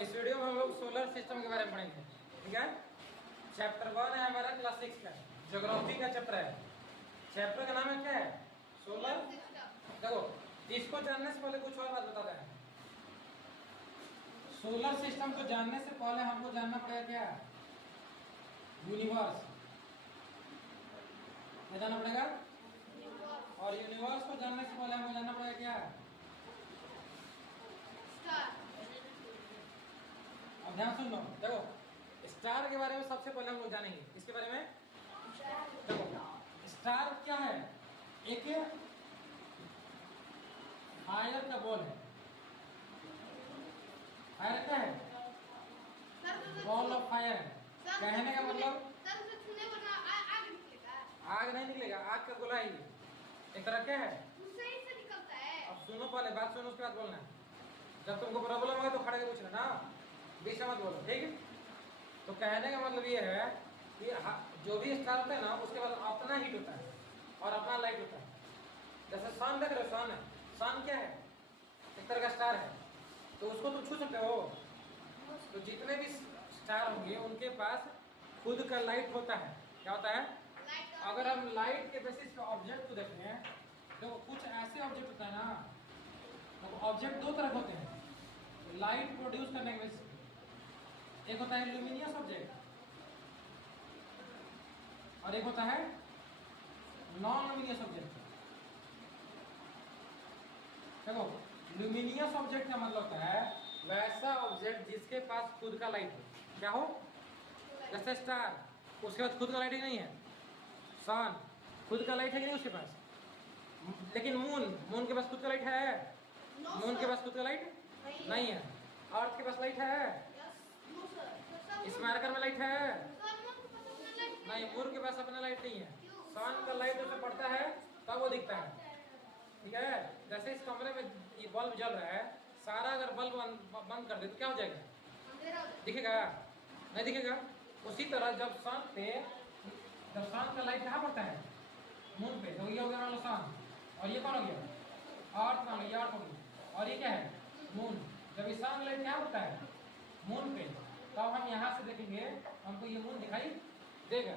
इस वीडियो में हम लोग सोलर सिस्टम के बारे में पढ़ेंगे। ठीक है, चैप्टर 1 है हमारा क्लास 6 का, ज्योग्राफी का चैप्टर है। चैप्टर का नाम है क्या है? सोलर। देखो, इसको जानने से पहले कुछ और बात बताता है। सोलर सिस्टम को जानने से पहले हमको जानना पड़ेगा क्या? यूनिवर्स। क्या जानना पड़ेगा? और यूनिवर्स को जानने से पहले हमको जानना पड़ेगा क्या? अब ध्यान सुन लो। देखो, स्टार के बारे में सबसे पहले हम लोग जानेंगे। इसके बारे में देखो, स्टार क्या है? एक फायर का बॉल है। फायर क्या है? बॉल ऑफ फायर है। कहने का मतलब आग नहीं निकलेगा, आग का गोला ही एक तरह क्या है? से निकलता है। अब सुनो, पहले बात सुनो, उसके बाद बोलना। जब तुमको प्रॉब्लम हो तो खड़े के पूछना ना, बीच में मत बोलो, ठीक है? तो कहने का मतलब ये है कि जो भी स्टार होता है ना, उसके बाद अपना हीट होता है और अपना लाइट होता है। जैसे सन देख रहे हो, सन है। सन क्या है? एक तरह का स्टार है। तो उसको तुम छू सकते हो। तो जितने भी स्टार होंगे उनके पास खुद का लाइट होता है। क्या होता है? अगर हम लाइट के बेसिस पे ऑब्जेक्ट को देखें, तो कुछ ऐसे ऑब्जेक्ट होता है ना, तो ऑब्जेक्ट दो तरह के होते हैं लाइट प्रोड्यूस करने के बेसिस पे। एक होता है ल्यूमिनियस ऑब्जेक्ट और एक होता है नॉन ल्यूमिनियस ऑब्जेक्ट। देखो, ल्यूमिनियस ऑब्जेक्ट का मतलब होता है वैसा ऑब्जेक्ट जिसके पास खुद का लाइट हो। क्या हो? जैसे स्टार, उसके पास खुद का लाइट ही नहीं है। सन, खुद का लाइट है कि नहीं उसके पास? लेकिन मून के पास खुद का लाइट है? मून के पास खुद का लाइट नहीं है। अर्थ के पास लाइट है? स्मारकर में लाइट है? नहीं, मून के पास अपना लाइट नहीं है। सन का लाइट जैसे पड़ता है तब वो दिखता है। ठीक है, जैसे इस कमरे में ये बल्ब जल रहा है, सारा अगर बल्ब बंद कर दे तो क्या हो जाएगा? दिखेगा? नहीं दिखेगा। उसी तरह जब सन का लाइट कहाँ पड़ता है? मून पे। तो ये हो गया मान लो सन, और ये कौन हो गया? अर्थ। मान लो ये अर्थ हो गया, और ये क्या है? मून। जब इस सन लाइट क्या होता है? मून पे, तब हम यहाँ से देखेंगे, हमको ये मून दिखाई देगा।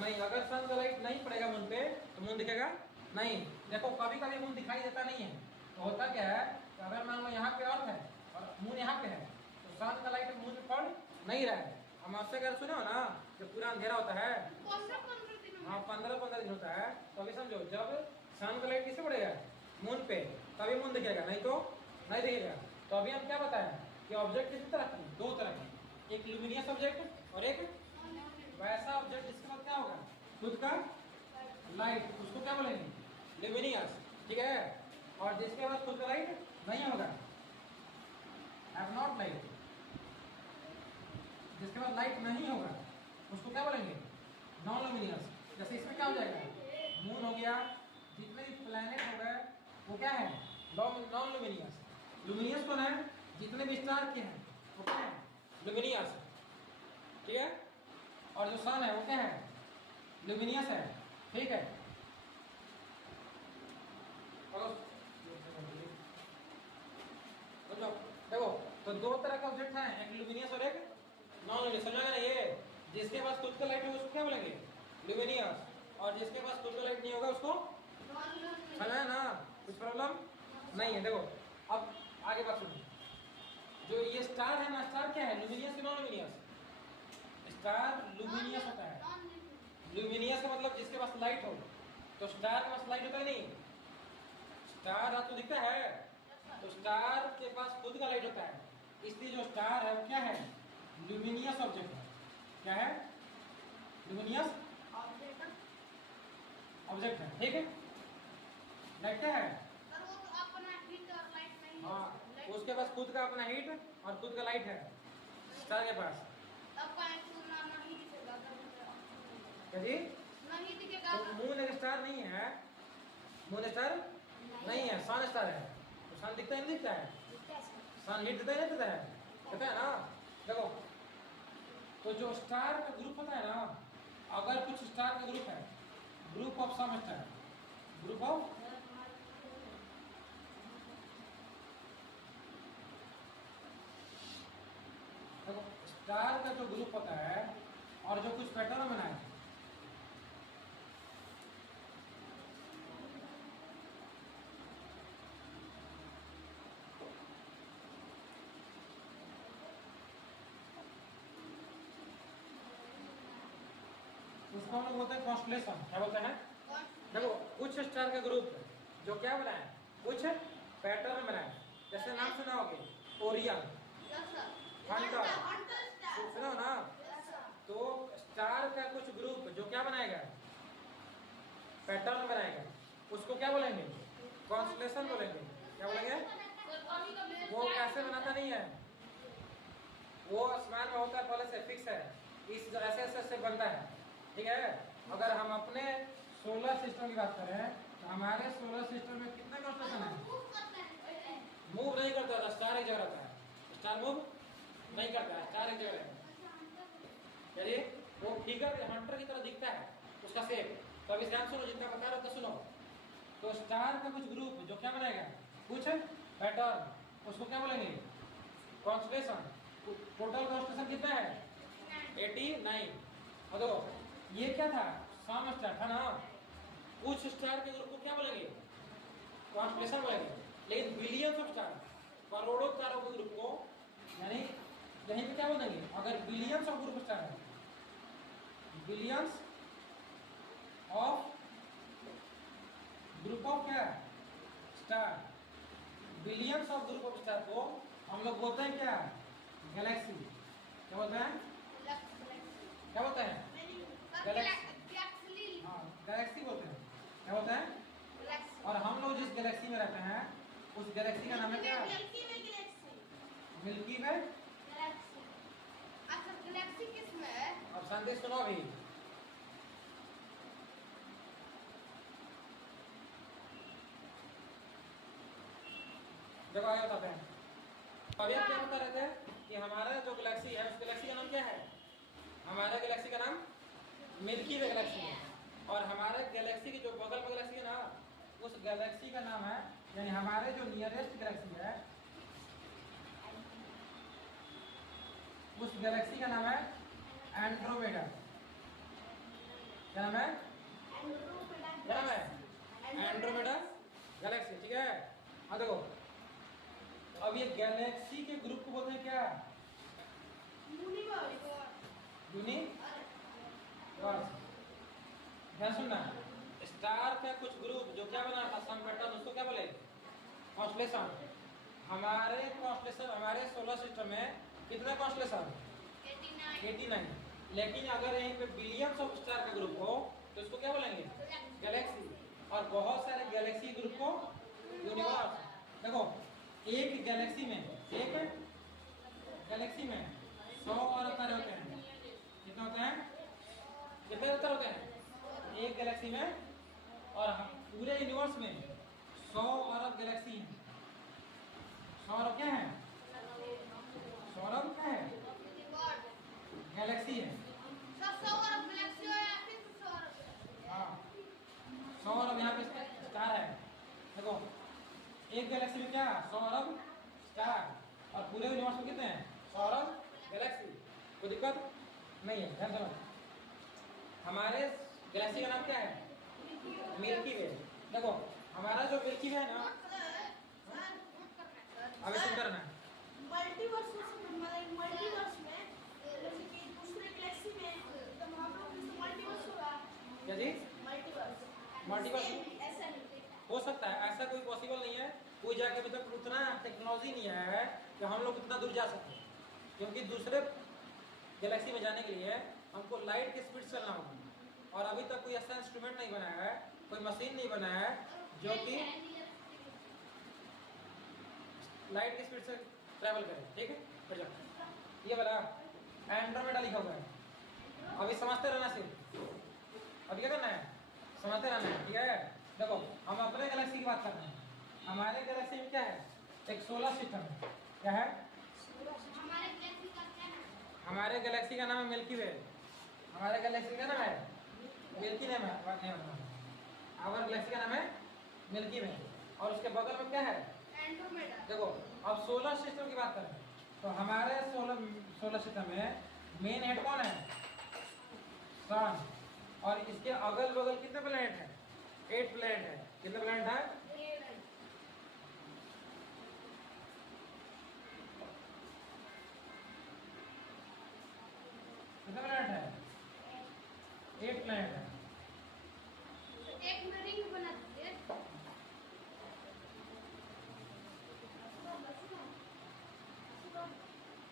नहीं, अगर सन का लाइट नहीं पड़ेगा मून पे तो मून दिखेगा नहीं। देखो, कभी कभी मून दिखाई देता नहीं है। तो होता क्या है कि अगर मान लो यहाँ पे अर्थ है और मून यहाँ पे है, तो सन का लाइट मून पे पड़ नहीं रहा है। हम आपसे अगर सुने हो ना, जब पूरा अंधेरा होता है, 15 दिन हाँ 15 दिन होता है, तो अभी समझो जब सन का लाइट किससे पड़ेगा? मून पे, तभी मून दिखेगा, नहीं तो नहीं दिखेगा। तो अभी हम क्या बताएं कि ऑब्जेक्ट कितनी तरह के? दो तरह के, एक ल्यूमिनियस ऑब्जेक्ट और एक वैसा ऑब्जेक्ट जिसके बाद क्या होगा? खुद का लाइट, उसको क्या बोलेंगे? ल्यूमिनियस। ठीक है, और जिसके बाद खुद का लाइट नहीं होगा, हैव नॉट लाइट, जिसके बाद लाइट नहीं होगा, उसको क्या बोलेंगे? Non luminous. जैसे इसमें क्या हो जाएगा? मून हो गया, जितने भी प्लैनेट हो गए वो क्या है? Non luminous. ल्यूमिनियस कौन है? जितने भी स्टार के हैं वो क्या है? ल्यूमिनियस। ठीक है, और जो सन है वो क्या है? ल्यूमिनियस है। ठीक है, देखो, तो दो तरह का ऑब्जेक्ट है, एक ल्यूमिनियस और एक नॉन ल्यूमिनियस। समझा ना? ये जिसके पास खुद का लाइट होगा उसको क्या बोलेंगे? ल्यूमिनियस, और जिसके पास खुद का लाइट नहीं होगा उसको समझा ना? कुछ प्रॉब्लम नहीं है। देखो, अब आगे बात सुनो। जो ये स्टार है ना, स्टार क्या है? ल्यूमिनियस कि नॉन ल्यूमिनियस? स्टार ल्यूमिनियस होता है। ल्यूमिनियस का मतलब जिसके पास लाइट हो। तो स्टार के पास लाइट होता है नहीं? स्टार आपको दिखता है, तो स्टार के पास खुद का लाइट होता है, इसलिए जो स्टार है वो क्या है? ल्यूमिनियस ऑब्जेक्ट है। क्या है? ल्यूमिनियस ऑब्जेक्ट है। ठीक है, लाइट क्या है? हाँ, उसके पास खुद का अपना हीट और खुद का लाइट है स्टार के पास। क्या जी? तो मून एक स्टार नहीं है, मून स्टार नहीं है, सन स्टार है। तो सन दिखता है नहीं दिखता है? सन हीट देता है नहीं देता है? देता है ना? देखो, तो जो स्टार का ग्रुप होता है ना, अगर कुछ स्टार का ग्रुप है, group of some star, group of star का जो ग्रुप होता है और जो कुछ पैटर्न बनाया है, उसको हम लोग बोलते हैं कॉन्स्टलेशन। क्या बोलते हैं? देखो कुछ स्टार का ग्रुप जो क्या बनाए, कुछ पैटर्न बनाए, जैसे नाम सुना होगे ओरियन, हंटर, सुनो ना। तो स्टार का कुछ ग्रुप जो क्या बनाएगा, पैटर्न बनाएगा, उसको क्या बोलेंगे? कॉन्स्टलेशन बोलेंगे। क्या बोलेंगे? वो कैसे बनाता नहीं है, वो आसमान में होता है पहले से फिक्स है, इस ऐसे ऐसे बनता है, ठीक है। अगर हम अपने सोलर सिस्टम की बात करें तो हमारे सोलर सिस्टम में कितने कॉन्स्टलेशन है? मूव नहीं करता था, स्टार एक जगह रहता है, स्टार मूव नहीं करता है, स्टार एक जगह रहता है। चलिए वो फिगर हंटर की तरह दिखता है उसका शेप। तो अभी ध्यान सुनो, जितना बता रहा था सुनो। तो स्टार का कुछ ग्रुप जो क्या बनाएगा, कुछ पैटर्न, उसको क्या बोलेंगे? कॉन्स्टलेशन। टोटल कॉन्स्टलेशन कितना है? 89। और देखो ये क्या था, सम स्टार था ना। कुछ स्टार के ग्रुप को क्या बोलेंगे? कॉन्स्टलेशन बोलेंगे। लेकिन बिलियंस ऑफ स्टार, करोड़ों तारों के ग्रुप को, यानी यहीं पे क्या बोलेंगे? अगर बिलियंस ऑफ ग्रुप स्टार है, बिलियंस ऑफ ग्रुप ऑफ क्या star, billions of group of star को हम लोग बोलते हैं क्या? गैलेक्सी। क्या बोलते हैं? क्या बोलते हैं? गैलेक्सी। हाँ गैलेक्सी बोलते हैं। क्या बोलते हैं? और हम लोग जिस गैलेक्सी में रहते हैं उस गैलेक्सी का नाम है क्या? मिल्की वे। अच्छा गैलेक्सी किसमें है? अब संदेश सुनो अभी। देखो आगे बताते हैं। अभी हम क्या बता रहे थे कि हमारा जो गैलेक्सी है उस गैलेक्सी का नाम क्या है? हमारा गैलेक्सी का नाम मिल्की वे गैलेक्सी है। और हमारे गैलेक्सी की जो बगल में गैलेक्सी है ना, उस गैलेक्सी का नाम है, यानी हमारे जो नियरेस्ट गैलेक्सी है उस गैलेक्सी का नाम है एंड्रोमेडा। क्या नाम है? क्या नाम है? एंड्रोमेडा गैलेक्सी, ठीक है। हाँ देखो अब ये गैलेक्सी के ग्रुप को बोलते हैं क्या? यूनिवर्स। ध्यान सुनना, स्टार का कुछ ग्रुप जो क्या बना था, सम पैटर्न, उसको क्या बोले? कॉन्स्टलेशन। हमारे कॉन्स्टलेशन, हमारे सोलर सिस्टम में कितना कॉन्स्टलेशन? 89। लेकिन अगर यहीं पे बिलियंस ऑफ स्टार का ग्रुप हो तो इसको क्या बोलेंगे? गैलेक्सी। और बहुत सारे गैलेक्सी ग्रुप को यूनिवर्स। देखो एक गैलेक्सी में 100 और तारे होते हैं। कितने होते हैं? कितने तारे होते हैं एक गैलेक्सी में? और पूरे यूनिवर्स में 100 अरब गैलेक्सी हैं। 100 अरब क्या है? 100 अरब क्या है? गैलेक्सी है। हाँ 100 अरब यहाँ पे स्टार है। देखो एक गैलेक्सी में क्या 100 अरब स्टार, और पूरे यूनिवर्स में कितने हैं? 100 अरब गैलेक्सी। कोई दिक्कत नहीं है। ध्यान सुनो, हमारे गैलेक्सी का नाम क्या है? मिल्की वे। देखो हमारा जो मिल्की वे है ना, अभी सुन करना है। मल्टीवर्स में जैसे कि दूसरे गैलेक्सी में तो हम लोग इसमें मल्टीवर्स होगा। क्या जी? मल्टीवर्स ऐसा हो सकता है, ऐसा कोई पॉसिबल नहीं है। कोई जाके अभी तक उतना टेक्नोलॉजी नहीं आया है कि हम लोग इतना दूर जा सकें, क्योंकि दूसरे गैलेक्सी में जाने के लिए हमको लाइट की स्पीड से चलना होगा। और अभी तक कोई ऐसा इंस्ट्रूमेंट नहीं बनाया है, कोई मशीन नहीं बनाया है जो कि लाइट की स्पीड से ट्रैवल करे। ठीक है, फिर जाओ। ये वाला एंड्रोमेडा लिखा हुआ है, अभी समझते रहना सिर्फ। अभी क्या करना है? समझते रहना है, ठीक है। देखो हम अपने गैलेक्सी की बात कर रहे हैं। हमारे गैलेक्सी में क्या है? एक सोलर सिस्टम है। क्या है? हमारे गैलेक्सी का नाम है मिल्की वे। हमारे गैलेक्सी का नाम है मिल्की नेम है। हमारे गैलेक्सी का नाम है मिल्की वे, और उसके बगल में क्या है? एंड्रोमेडा। देखो अब सोलर सिस्टम की बात करें तो हमारे सोलर सिस्टम में मेन हेड कौन है? सन। और इसके अगल बगल कितने प्लैनेट हैं? 8 प्लैनेट है। कितने प्लैनेट हैं? कितने प्लैनेट है? 8 प्लैनेट है। एक में रिंग बना दीजिए।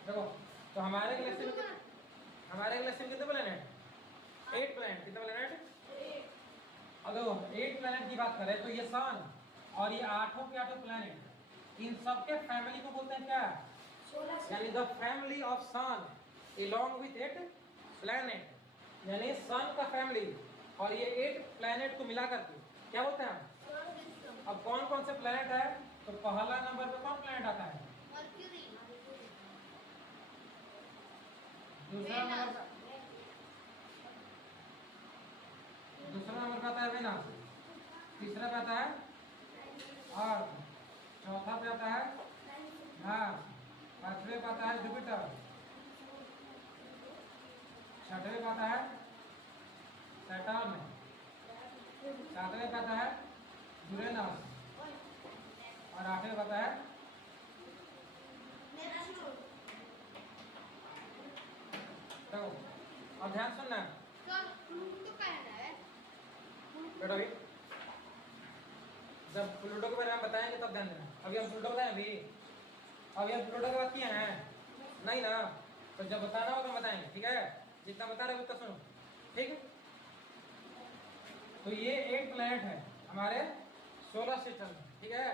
देखो तो हमारे गैलेक्सी में कितने प्लैनेट? 8 प्लैनेट। कितने प्लैनेट? अगर 8 प्लैनेट की बात करें तो ये सन और ये 8 के 8 प्लैनेट, इन सबके फैमिली को बोलते हैं क्या? यानी the family of sun along with 8 planet, यानी सन का फैमिली और ये 8 प्लैनेट को मिला करके क्या बोलते हैं? अब कौन कौन से प्लैनेट है? तो पहला नंबर पे कौन प्लैनेट आता है? मर्क्यूरी, दूसरा नंबर पे आता है वेनस। तीसरा पे आता है अर्थ। चौथा पे आता है मार्स। पांचवे पे आता है जुपिटर। छठवें पे आता है सैटर्न। सातवें पे आता है यूरेनस। और आठवें पे आता है तो अब ध्यान सुनना सर प्लूटो कहना है। बेटा भी जब प्लूटो के बारे में बताएंगे तब ध्यान देना। अभी हम प्लूटो बताएं अभी हम प्लूटो की बात किए हैं नहीं ना? तो जब बताना हो तो बताएंगे, ठीक है? जितना बता रहे हो उतना सुनो, ठीक है? तो ये 8 प्लैनेट है हमारे सोलर सिस्टम में, ठीक है?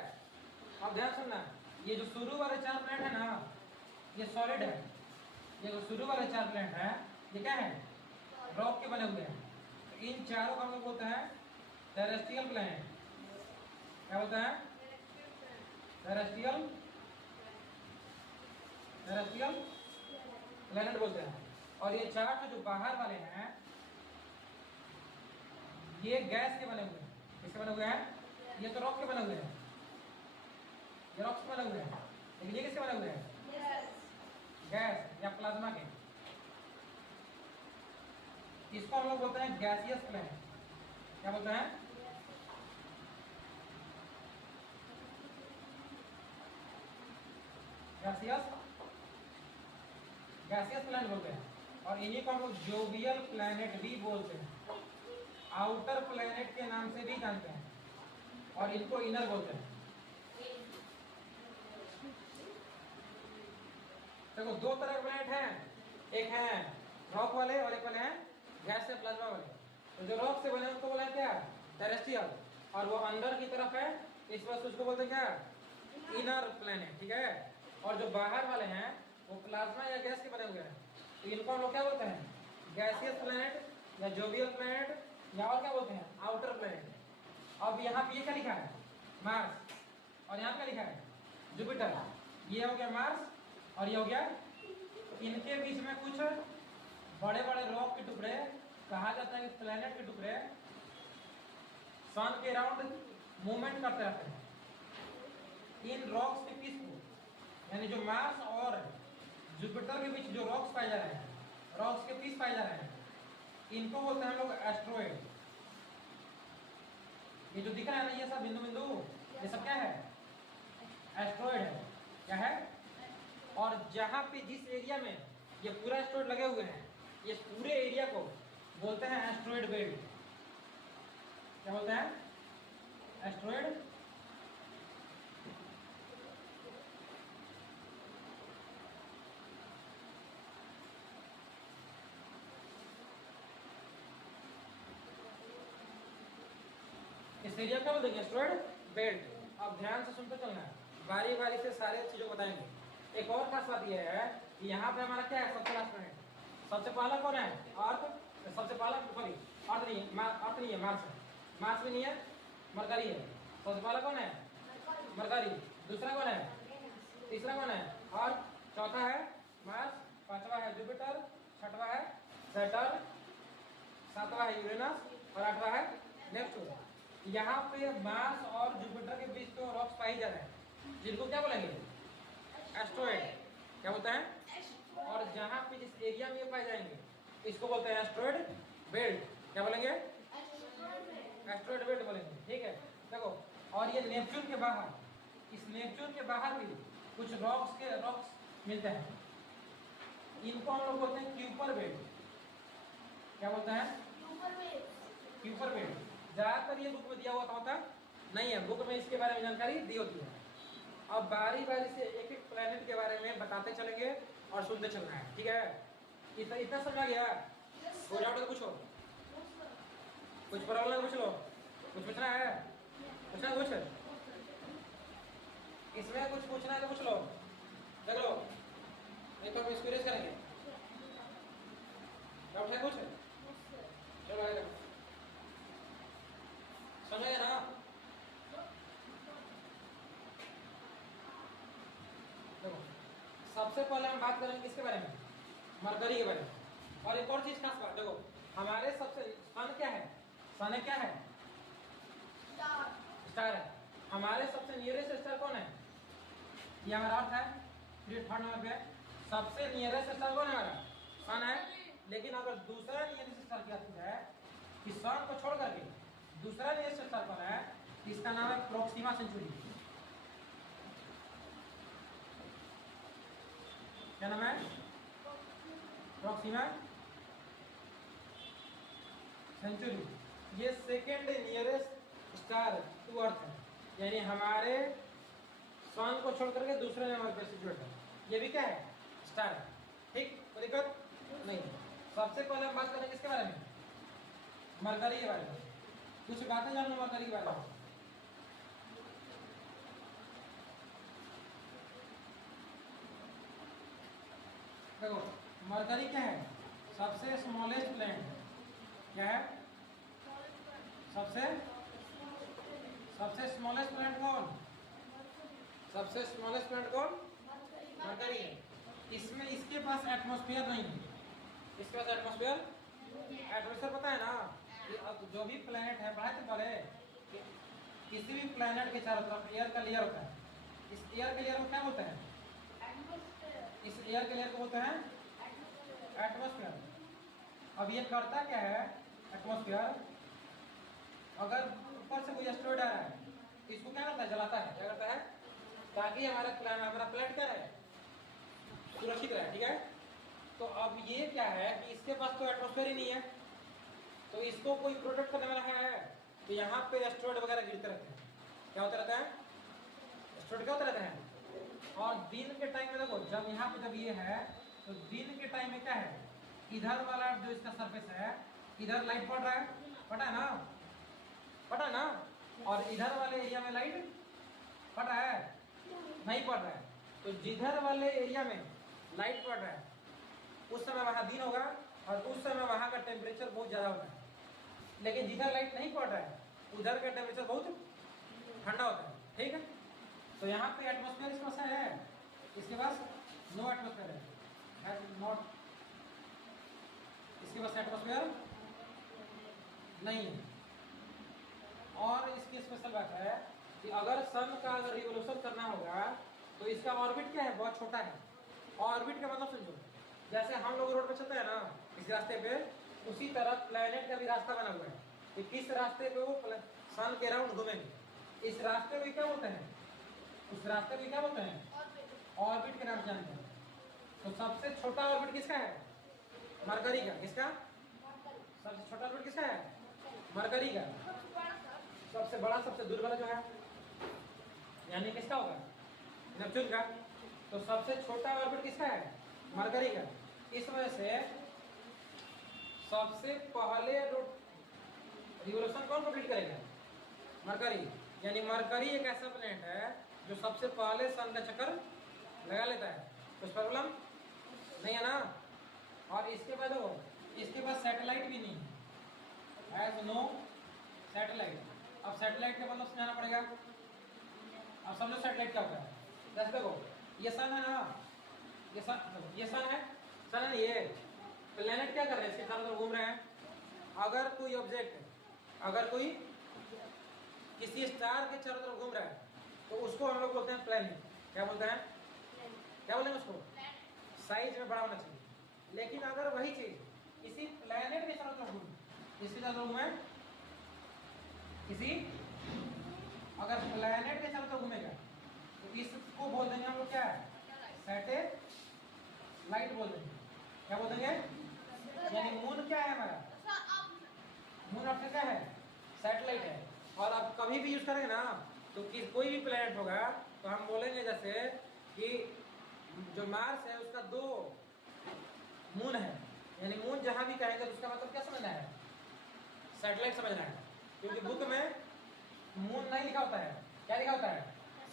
अब ध्यान सुनना, ये जो शुरू वाले 4 प्लैनेट है ना, ये सॉलिड है। ये जो शुरू वाले 4 प्लैनेट है ये क्या है? रॉक के बने हुए हैं। इन चारों को हम लोग बोलते हैं टेरेस्ट्रियल प्लैनेट। क्या बोलते हैं? टेरेस्ट्रियल प्लैनेट बोलते हैं। और ये 4 जो बाहर वाले हैं ये गैस के बने हुए हैं। किसके बने हुए हैं? ये तो रॉक के बने हुए हैं, ये रॉक्स के बने हुए हैं। लेकिन ये किसके बने हुए हैं? गैस या प्लाज्मा के। इसको हम लोग बोलते हैं गैसियस प्लैनेट। क्या बोलते हैं? गैसियस प्लैनेट बोलते हैं। और इन्हीं को हम लोग जोवियल प्लैनेट भी बोलते हैं। आउटर प्लैनेट के नाम से भी जानते हैं और इनको इनर बोलते हैं। देखो 2 तरह के प्लैनेट हैं, एक है रॉक वाले और एक वाले हैं गैस या प्लाज्मा वाले। तो जो रॉक से बने उनको बोला है क्या? टेरेस्ट्रियल। और वो अंदर की तरफ है इस वजह से उसको बोलते हैं क्या? इनर प्लैनेट, ठीक है? और जो बाहर वाले हैं वो प्लाज्मा या गैस के बने हुए हैं, तो इनको हम लोग क्या बोलते हैं? गैसियस प्लैनेट या जोवियल प्लैनेट या और क्या बोलते हैं? Outer planet. अब यहाँ पे ये क्या लिखा है? मार्स। और यहाँ क्या लिखा है? जुपिटर। ये हो गया मार्स और ये हो गया। इनके बीच में कुछ बड़े बड़े रॉक के टुकड़े, कहा जाता है कि प्लैनेट के टुकड़े सन के अराउंड मूवमेंट करते रहते हैं। इन रॉक्स के पीस को, यानी जो मार्स और जुपिटर के बीच जो रॉक्स पाए जा रहे हैं, रॉक्स के पीस पाए जा रहे हैं, इनको बोलते हैं हम लोग एस्ट्रॉयड। ये जो दिख रहा है ना, ये सब बिंदु बिंदु, ये सब क्या है? एस्ट्रॉयड है। क्या है? और जहां पे जिस एरिया में ये पूरा एस्ट्रॉयड लगे हुए हैं, ये पूरे एरिया को बोलते हैं एस्ट्रॉयड बेल्ट। क्या बोलते हैं? एस्ट्रॉयड इस एरिया क्या बोलते हैं? Asteroid belt. अब ध्यान से सुनते चलना है, बारी बारी से सारे चीजों को बताएंगे। एक और खास बात यह है कि यहाँ पे हमारा क्या है? सबसे लास्ट में सबसे पहला कौन है? अर्थ। सबसे पहला सॉरी अर्थ नहीं है, मार्स है। मार्स भी नहीं है, मरकरी है। सबसे पहला कौन है? मरकरी। दूसरा कौन है? तीसरा कौन है? अर्थ। चौथा है मार्स। पांचवा है जुपिटर। छठवा है सैटर्न। सातवां है यूरेनस और आठवां है नेपच्यून। यहाँ पे मार्स और जुपिटर के बीच तो रॉक्स पाए जा रहे हैं, जिनको क्या बोलेंगे? एस्ट्रॉयड। क्या बोलते हैं? और जहाँ पे जिस एरिया में ये पाए जाएंगे इसको बोलते हैं एस्ट्रॉइड बेल्ट। क्या बोलेंगे? एस्ट्रॉइड बेल्ट बोलेंगे। ठीक है, देखो और ये नेपच्यून के बाहर, इस नेपच्यून के बाहर भी कुछ रॉक्स मिलते हैं, इनको हम लोग बोलते हैं क्यूपर बेल्ट। क्या बोलते हैं? Kuiper belt. ज्यादातर ये बुक में दिया हुआ होता नहीं है, बुक में इसके बारे में जानकारी दी होती है। अब बारी बारी से एक एक प्लेनेट के बारे में बताते चलेंगे और सुनते चलना है। ठीक है, इतना समझ आ गया? हो जाओ तो पूछो, कुछ प्रॉब्लम पूछ लो, कुछ पूछना है? पूछना कुछ इसमें कुछ पूछना है तो पूछ लो, देख लो, नहीं तो हम इसको रेस करेंगे। डाउट है कुछ? चलो आगे समझ गए ना? देखो सबसे पहले हम बात करेंगे किसके बारे में? मरकरी के बारे में। और एक और चीज खास बात, देखो हमारे सबसे सन क्या है? सन क्या है? स्टार है। हमारे सबसे नियरेस्ट स्टार कौन है? ये हमारा अर्थ है। फिर थर्ड नंबर पे सबसे नियरेस्ट स्टार कौन है? हमारा सन है। लेकिन अगर दूसरा नियरेस्ट स्टार क्या है कि सन को छोड़ करके दूसरा नियरेस्ट स्टार कौन है? इसका नाम है प्रोक्सिमा सेंचुरी। क्या नाम है? Proxima Centauri. ये second nearest star to earth है, यानी हमारे सन को छोड़ करके दूसरे नंबर पे सिचुएट है। ये भी क्या है? स्टार है। ठीक, कोई दिक्कत नहीं। सबसे पहले हम बात करेंगे किसके बारे में? मरकरी के बारे में। कुछ बातें जान लो मरकरी के बारे में। देखो मरकरी क्या है? सबसे स्मॉलेस्ट प्लैनेट। क्या है? सबसे स्मॉलेस्ट प्लैनेट कौन? सबसे स्मॉलेस्ट प्लैनेट कौन? मरकरी है। इसमें इसके पास एटमॉस्फेयर नहीं है। इसके पास एटमॉस्फेयर पता है ना? अब जो भी प्लैनेट है, पढ़ाए थे पहले, किसी भी प्लैनेट के चारों तरफ एयर का लेयर होता है। इस एयर के लेयर को क्या बोलते हैं? इस एयर के लेयर को बोलते हैं एटमॉस्फेयर। अब ये करता क्या है एटमॉस्फेयर? अगर ऊपर से कोई एस्टेरॉइड आ रहा है तो इसको क्या करता है? जलाता है। क्या करता है? ताकि हमारा प्लैनेट क्या रहे? सुरक्षित रहे। ठीक है, तो अब ये क्या है कि इसके पास तो एटमॉस्फेयर ही नहीं है, तो इसको कोई प्रोटेक्ट करने वाला है? तो यहाँ पे एस्टेरॉइड वगैरह गिरते रहते हैं। क्या होता रहता है? एस्टेरॉइड क्या होता रहता है? और दिन के टाइम में देखो, जब यहाँ पे जब ये है तो दिन के टाइम में क्या है? इधर वाला जो इसका सरफेस है, इधर लाइट पड़ रहा है, पता है ना? और इधर वाले एरिया में लाइट पड़ रहा है? नहीं पड़ रहा है। तो जिधर वाले एरिया में लाइट पड़ रहा है उस समय वहां दिन होगा और उस समय वहां का टेम्परेचर बहुत ज्यादा होता है। लेकिन जिधर लाइट नहीं पड़ रहा है उधर का टेम्परेचर बहुत ठंडा होता है। ठीक है, तो यहाँ पे एटमॉस्फेयर इसके पास है, इसके पास नो एटमॉस्फेयर है, नॉट, इसके पास एटमॉस्फेयर नहीं है। और इसकी स्पेशल बात है कि अगर सन का अगर रिवोल्यूशन करना होगा तो इसका ऑर्बिट क्या है? बहुत छोटा है। ऑर्बिट का मतलब समझो, जैसे हम लोग रोड पे चलते हैं ना इस रास्ते पे, उसी तरह प्लेनेट का भी रास्ता बना हुआ है कि किस रास्ते पे वो सन के अराउंड घूमेंगे। इस रास्ते को क्या बोलते हैं? उस रास्ते को क्या बोलते हैं? ऑर्बिट के नाम से जानते हैं। तो सबसे छोटा ऑर्बिट किसका है? मरकरी का। किसका? सबसे छोटा ऑर्बिट किसका है? मरकरी का। सबसे बड़ा, सबसे दूर वाला जो है यानी किसका होगा? नेपच्यून का। तो सबसे छोटा ऑर्बिट किसका है? मरकरी का। इस वजह से सबसे पहले रिवोल्यूशन कौन कंप्लीट करेगा? मरकरी। यानी मरकरी एक ऐसा प्लैनेट है जो सबसे पहले सन का चक्कर लगा लेता है। कुछ प्रॉब्लम नहीं है ना? और इसके बाद वो इसके पास सैटेलाइट भी नहीं है, एज नो सैटेलाइट। अब सैटेलाइट का मतलब समझाना पड़ेगा। अब समझो सैटेलाइट क्या होता है। जैसे देखो ये सन है ना, ये सन है, ये प्लेनेट क्या कर रहे हैं? इसके चारों तरफ घूम रहे हैं। अगर कोई ऑब्जेक्ट, अगर कोई किसी स्टार के चारों तरफ घूम रहा है तो उसको हम लोग बोलते हैं प्लेनेट। क्या बोलते हैं? क्या बोलेंगे उसको? साइज में बड़ा होना चाहिए। लेकिन अगर वही चीज किसी प्लेनेट के चारों तरफ घूमे, किसके चारों तरफ घूमे, किसी अगर प्लेनेट के चारों तरफ घूमेगा तो इसको बोल देंगे हम लोग क्या है, सैटेलाइट बोल देंगे। क्या बोल देंगे? यानी मून क्या है हमारा, मून अपने क्या है, सैटेलाइट है। और आप कभी भी यूज करेंगे ना तो कोई भी प्लेनेट होगा तो हम बोलेंगे जैसे कि जो मार्स है उसका 2 मून है, यानी मून जहां भी कहेंगे तो उसका मतलब क्या समझना है, सैटेलाइट समझना है। क्योंकि बुक में मून नहीं लिखा होता है, क्या लिखा होता है,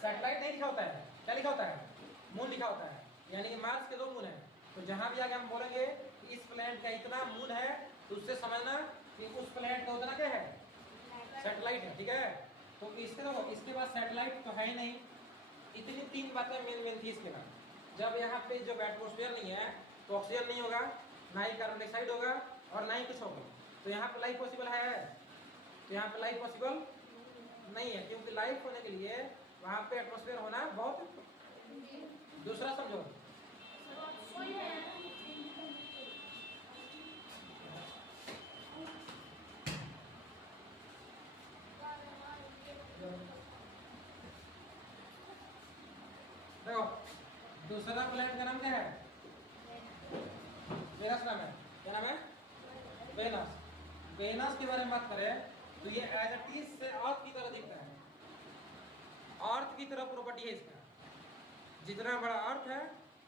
सैटेलाइट नहीं लिखा होता है, क्या लिखा होता है, मून लिखा होता है। यानी कि मार्स के 2 मून है, तो जहां भी आगे हम बोलेंगे कि इस प्लेनेट का इतना मून है तो उससे समझना कि उस प्लेनेट का उतना क्या है, सैटेलाइट है। ठीक है, तो इसके देखो इसके बाद सैटेलाइट तो है ही नहीं। इतनी 3 बातें मेन थी इसके बाद। जब यहाँ पे जब एटमॉस्फेयर नहीं है तो ऑक्सीजन नहीं होगा, ना ही कार्बन डाइऑक्साइड होगा और ना ही कुछ होगा। तो यहाँ पे लाइफ पॉसिबल है, तो यहाँ पे लाइफ पॉसिबल नहीं है, क्योंकि लाइफ होने के लिए वहाँ पे एटमॉस्फेयर होना बहुत। दूसरा समझो, देखो दूसरा प्लेनेट का नाम क्या है, वेनस नाम है। क्या नाम है, वेनस। वेनस के बारे में बात करें तो ये एज इट इज से अर्थ की तरह दिखता है, अर्थ की तरह प्रॉपर्टी है इसका। जितना बड़ा अर्थ है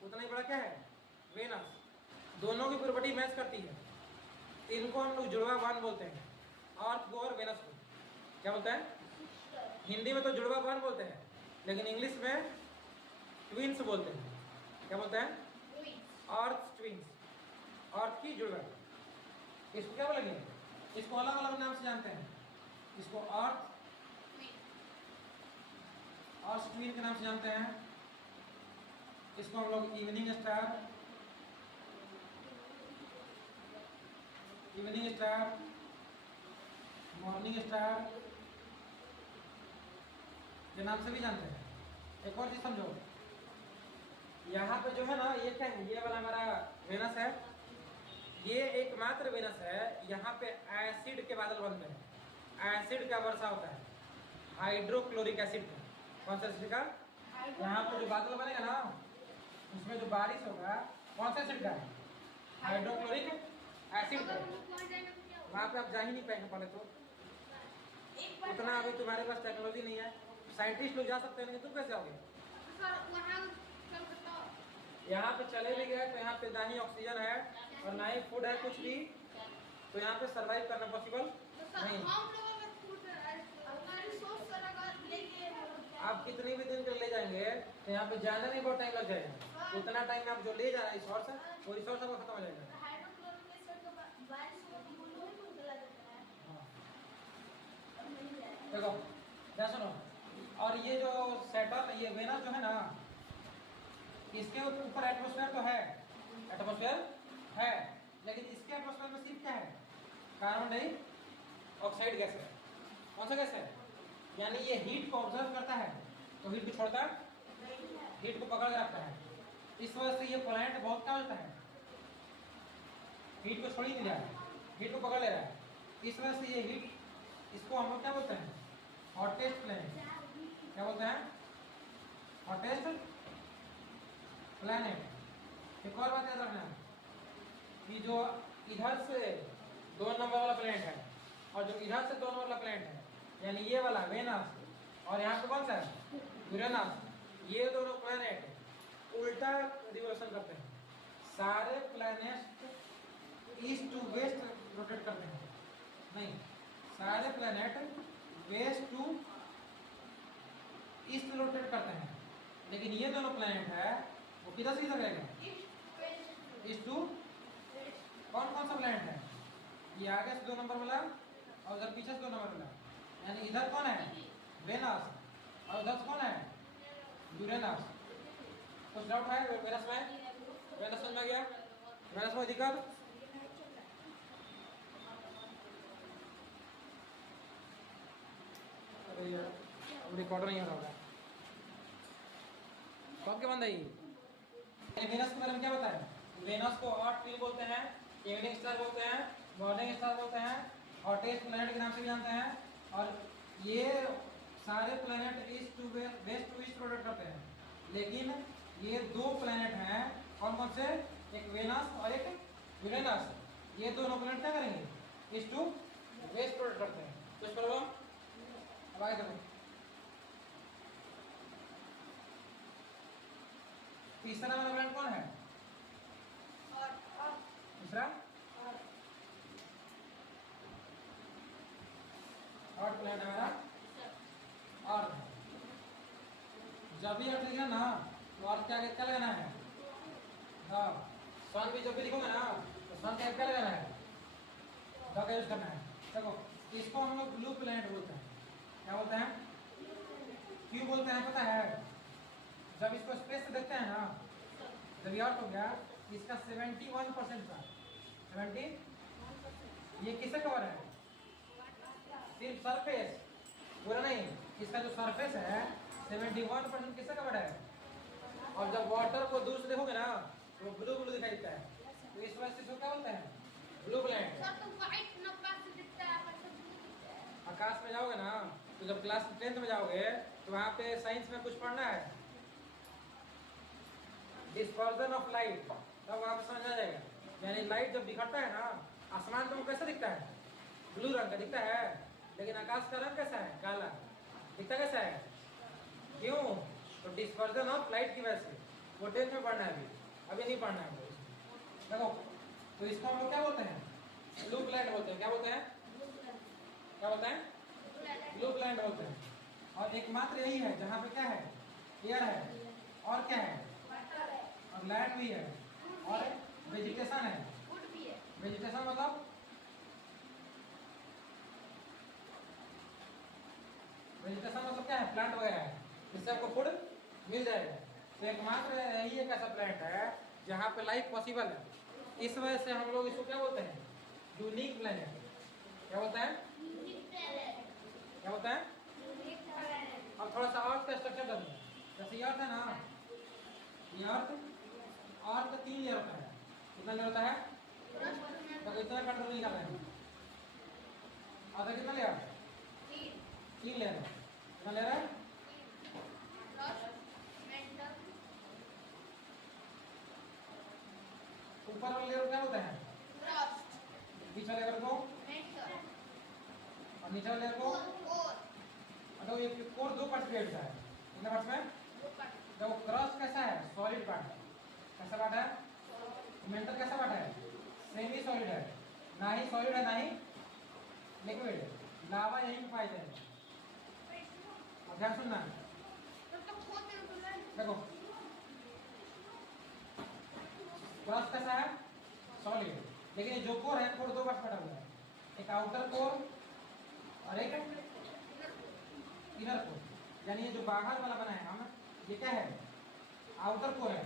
उतना ही बड़ा क्या है, वेनस। दोनों की प्रॉपर्टी मैच करती है। इनको हम लोग जुड़वा बहन बोलते हैं, अर्थ को और वेनस को। क्या बोलते हैं, हिंदी में तो जुड़वा बहन बोलते हैं, लेकिन इंग्लिश में ट्विंस बोलते हैं। क्या बोलते हैं, अर्थ ट्विंस, अर्थ की जुड़वा। इसको क्या बोलेंगे, इसको अलग अलग नाम से जानते हैं। इसको अर्थ ट्विन के नाम से जानते हैं। इसको हम लोग इवनिंग स्टार मॉर्निंग स्टार के नाम से भी जानते हैं। एक और चीज समझो, यहाँ पे जो है ना ये क्या है, ये वाला हमारा वेनस है, ये एकमात्र वेनस है यहाँ पे एसिड के बादल बनते हैं, एसिड का वर्षा होता है, हाइड्रोक्लोरिक एसिड का। कौन सा एसिड का, यहाँ पे जो बादल बनेगा ना उसमें जो बारिश होगा कौन सा एसिड का, हाइड्रोक्लोरिक एसिड का। वहाँ पे आप जा ही नहीं पाएंगे पहले तो, उतना अभी तुम्हारे पास टेक्नोलॉजी नहीं है। साइंटिस्ट लोग जा सकते हैं लेकिन तुम कैसे आओगे। यहाँ पे चले भी गए तो यहाँ पे ना ही ऑक्सीजन है और ना ही फूड है कुछ भी, तो यहाँ पे सरवाइव करना पॉसिबल नहीं। आप कितने भी दिन के ले जाएंगे तो यहाँ पे जाने में बहुत टाइम लग जाएगा। उतना टाइम आप जो ले जा रहे हैं रिसोर्स है वो रिसोर्स आपका खत्म हो जाएगा। देखो क्या सुनो, और ये जो सैटर्न, ये वेनस जो है ना, इसके ऊपर एटमॉस्फेयर तो है, एटमॉस्फेयर है, लेकिन इसके एटमॉस्फेयर में सिर्फ क्या है, कार्बन डाइऑक्साइड गैस है। कौन सा गैस है, यानी ये हीट को ऑब्जर्व करता है तो हीट को छोड़ता है, हीट को पकड़ के रखता है। इस वजह से ये प्लैनेट बहुत क्या होता है, हीट को छोड़ ही नहीं रहा है, हीट को पकड़ ले रहा है। इस वजह से ये हीट, इसको हम लोग क्या बोलते हैं, हॉटेस्ट प्लैनेट। क्या बोलते हैं, हॉटेस्ट प्लैनेट। एक और बात याद रखना कि जो इधर से 2 नंबर वाला प्लैनेट है और जो इधर से 2 नंबर वाला प्लैनेट है, यानी ये वाला वेनस और यहाँ पे कौन सा है, यूरेनस, ये दोनों प्लैनेट उल्टा रिवोल्यूशन करते हैं। सारे planet east to west rotate करते हैं, नहीं, सारे planet west to east rotate करते हैं, लेकिन ये दोनों प्लैनेट है वो किधर से किधर रहेगा, ईस्ट टू। कौन कौन सा प्लैनेट है, ये आगे से 2 नंबर वाला और उधर पीछे से 2 नंबर वाला, यानी इधर कौन है, वेनस, और उधर कौन है, यूरेनस। कुछ डाउट है वेनस में, वेनस समझ में गया, वेनस में दिक्कत। अरे यार रिकॉर्डर नहीं हो रहा होगा, कौन के बंद है ये। वेनस के बारे में क्या बताया? वेनस को हॉट ट्विन बोलते हैं, इवनिंग स्टार बोलते हैं, मॉर्निंग स्टार बोलते हैं, हॉटेस्ट प्लैनेट के नाम से भी जानते हैं। और ये सारे planet east to west to east rotate करते हैं, लेकिन ये दो प्लैनेट हैं, कौन कौन से? एक वेनस और एक यूरेनस। ये दोनों प्लैनेट क्या करेंगे? ईस्ट टू वेस्ट रोटेट करते हैं। कुछ प्रॉब्लम? अब आगे देखो, तीसरा वाला प्लैनेट कौन है? दूसरा हॉट प्लैनेट हमारा अर्थ। जब भी अर्थ लिखना ना तो अर्थ क्या क्या लगाना है? सन भी जब भी लिखोगे ना तो सन क्या क्या लगाना है? द का यूज करना है। देखो इसको हम लोग ब्लू प्लैनेट बोलते हैं। क्या बोलते हैं? क्यों बोलते हैं पता है? जब इसको स्पेस से देखते हैं ना, जब ये अर्थ हो गया, इसका 71% था। 70 ये किससे कवर है? सिर्फ सरफेस, पूरा नहीं। इसका जो सरफेस है 71% किससे कवर है? और जब वाटर को दूर से देखोगे ना तो ब्लू ब्लू दिखाई देता है, तो इस वजह से इसको क्या बोलते हैं? Blue planet. सर तो व्हाइट नब्बा से दिखता है, पर सब ब्लू दिखता है। आकाश में जाओगे ना तो जब क्लास 10th में जाओगे तो वहाँ पे साइंस में कुछ पढ़ना है, डिस्पर्जन ऑफ लाइट, तब वहाँ पे समझ आ जाएगा। यानी लाइट जब बिखरता है ना, आसमान तो कैसा दिखता है? ब्लू रंग का दिखता है, लेकिन आकाश का रंग कैसा है? काला। दिखता कैसा है? क्यों? तो डिस्पर्जन ऑफ लाइट की वजह से। वो 10th में पढ़ना है, अभी नहीं पढ़ना है। देखो तो इसको हम लोग क्या बोलते हैं? ब्लू प्लैनेट बोलते हैं। क्या बोलते हैं? क्या बोलते हैं? ब्लू प्लैनेट बोलते हैं। और एकमात्र यही है जहाँ पे क्या है? एयर है, और क्या है? और लैंड भी है, और वेजिटेशन है। फूड भी है। वेजिटेशन मतलब क्या है? प्लांट वगैरह है, जिससे आपको फूड मिल जाएगा। तो एकमात्र यही एक ऐसा प्लांट है जहाँ पे लाइफ पॉसिबल है। इस वजह से हम लोग इसको क्या बोलते हैं? Unique planet. क्या बोलते हैं? क्या बोलते हैं? अब थोड़ा सा अर्थ का स्ट्रक्चर जानते हैं। जैसे ये अर्थ है ना, ये अर्थ 3 लेयर होता है। कितना लेयर होता है? तो इतना कंट्रोल नहीं कर रहे हैं। आधा कितना लेयर? 3 लेयर है। कितना लेयर है? ऊपर वाले लेयर क्या होता है? बीच वाले लेयर को, और नीचे वाले लेयर को। तो ये कोर 2 पार्ट क्रिएट होता है। कितने पार्ट्स में? तो क्रस्ट कैसा है? Solid part. कैसा पार्ट है? मेंटल कैसा पार्ट है? सेमी सॉलिड है, ना ही सॉलिड है ना ही लिक्विड। लावा यहीं पाए जाएंगे। और ध्यान सुनना, देखो क्रस्ट कैसा है? सॉलिड। लेकिन ये जो कोर है, कोर 2 पार्ट बटा हुआ है। एक आउटर कोर और एक इनर कोर। यानी ये जो बाहर वाला बना है हम, ये क्या है? आउटर कोर है।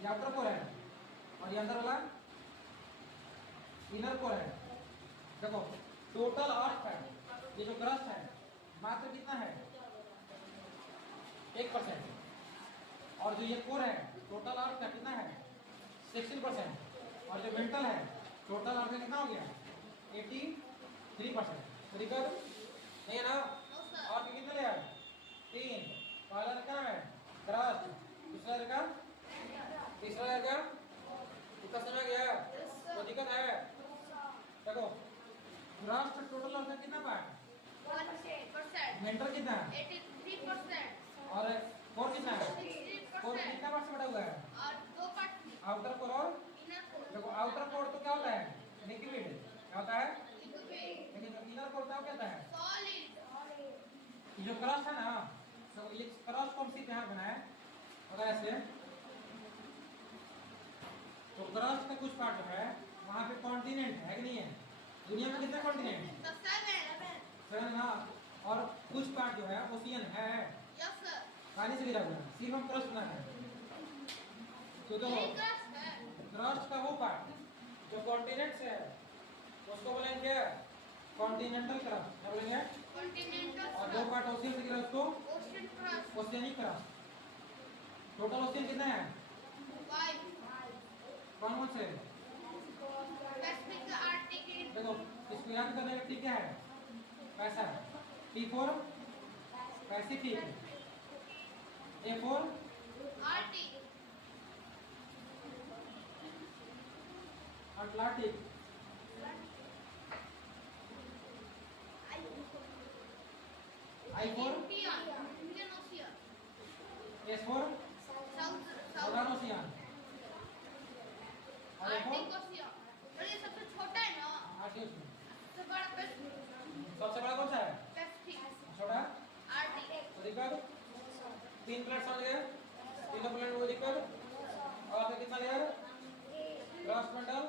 ये आउटर कोर है, और ये अंदर वाला इनर कोर है। देखो टोटल अर्थ है, ये जो क्रस्ट है मात्र कितना है? 1%। और जो ये कोर है टोटल अर्थ का कितना है? 16%। और जो मेंटल है टोटल अर्थ का कितना हो गया? 83%। रिकॉर्ड नहीं है ना? और कितने लेयर? 3। पहला लेयर क्या है? क्रस्ट। दूसरा लेयर का? तीसरा लेयर का? कितना समय गया? कोई दिक्कत है? देखो क्रस्ट टोटल अर्थ का कितना पार्ट? 1%। मेंटल कितना है? 83%। और कोर कितना है? 63%। कोर कितना पार्ट से बटा हुआ है? और 2 पार्ट आउटर कोर और इनर कोर। देखो आउटर कोर तो क्या होता है? लिक्विड। क्या होता है? लिक्विड। लेकिन जो इनर कोर क्या होता है? सॉलिड। ये जो क्रस्ट है ना, तो ये क्रस्ट को हम सिर्फ यहाँ बनाए अगर ऐसे, तो क्रस्ट का कुछ पार्ट जो है वहाँ पे कॉन्टिनेंट है कि नहीं है? दुनिया में कितने कॉन्टिनेंट? 7 ना। और कुछ पार्ट जो है ओशियन है, यस सर। पानी से गिरा हुआ है। सिर्फ हम क्रस्ट बना है। तो जो यही क्रस्ट है। क्रस्ट का वो पार्ट जो कॉन्टिनेंट से है उसको बोलेंगे कॉन्टिनेंटल क्रस्ट। क्या बोलेंगे? कॉन्टिनेंटल और 2 पार्ट ओशियन से गिरा उसको ocean crust. Oceanic crust. Total ocean कितने हैं? 5 कौन कौन से? Pacific, Arctic. देखो इसको याद करने का ठीक क्या है? पैसा P for Pacific, A for Arctic, Atlantic, I for Indian ocean, S for south southern ocean, और A फॉर आर्कटिक ओशियन। और ये सबसे छोटा है ना, आर्कटिक ओशियन। सबसे बड़ा पैसिफिक, सबसे बड़ा कौन सा है? छोटा आर्कटिक। कोई दिक्कत? 3 प्लेट समझ गए? तीनों प्लेट में कोई दिक्कत? और आगे कितना लेयर? Crust mantle.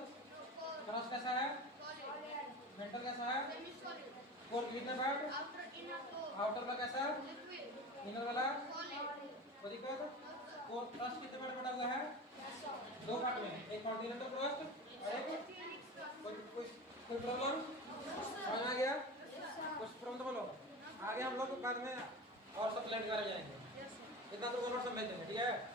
क्रस्ट कैसा है? मेंटल कैसा है? कोर कितने पार्ट? आउटर का कैसा? इनर वाला? कोई दिक्कत? कोर क्रस्ट कितने पार्ट बना हुआ है? 2 पार्ट में, एक कॉन्टिनेंटल क्रस्ट और एक कोई प्रॉब्लम समझ में आ गया? कुछ प्रॉब्लम तो बोलो। आगे हम लोग बाद में और सब प्लान कर जाएंगे। इतना तो बोलो, समझ लेंगे, ठीक है?